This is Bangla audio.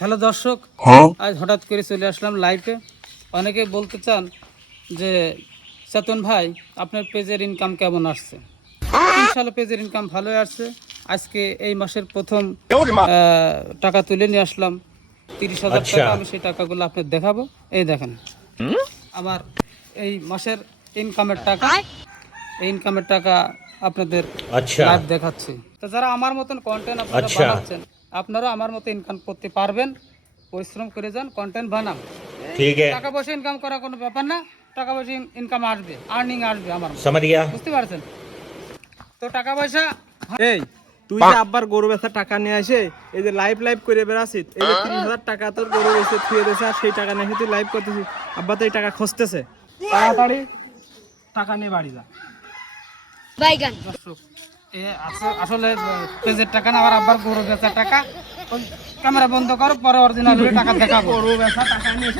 হ্যালো দর্শক, আজ হঠাৎ করে চলে আসলাম লাইভে। অনেকে বলতে চান যে চেতন ভাই আপনার পেজের ইনকাম কেমন আসছে। ইনশাআল্লাহ পেজের ইনকাম ভালোই আসছে। আজকে এই মাসের প্রথম টাকা তুলে নিয়ে আসলাম 30,000 টাকা। আমি সেই টাকাগুলো আপনাদের দেখাবো। এই দেখেন আমার এই মাসের ইনকামের টাকা। এই ইনকামের টাকা আপনাদের লাইভ দেখাচ্ছি। তো যারা আমার মতন কন্টেন্ট আপনারা বানাচ্ছেন, আপনারা আমার মতো ইনকাম করতে পারবেন। পরিশ্রম করে যান, কন্টেন্ট বানান, ঠিক আছে। টাকা পয়সা ইনকাম করা কোনো ব্যাপার না, টাকা পয়সা ইনকাম আসবে, আর্নিং আসবে আমার, বুঝতে পারছেন তো? টাকা পয়সা এই তুই যে আব্বার গরু বেচা টাকা নিয়ে আসে এই যে লাইভ করে বেড়াছিস, এই যে 30,000 টাকা তোর গরু বেচে থুয়ে দিয়েছে, আর সেই টাকা নিয়ে তুই লাইভ করতেছিস। আব্বা তো এই টাকা খুঁজতেছে, তাড়াতাড়ি টাকা নিয়ে বাড়ি যা। আসলে পেজের টাকা না, আমার আব্বার গরু বেচার টাকা। ক্যামেরা বন্ধ করো, পরে অরিজিনাল টাকা দেখাবো। গরু বেচা টাকা নিয়ে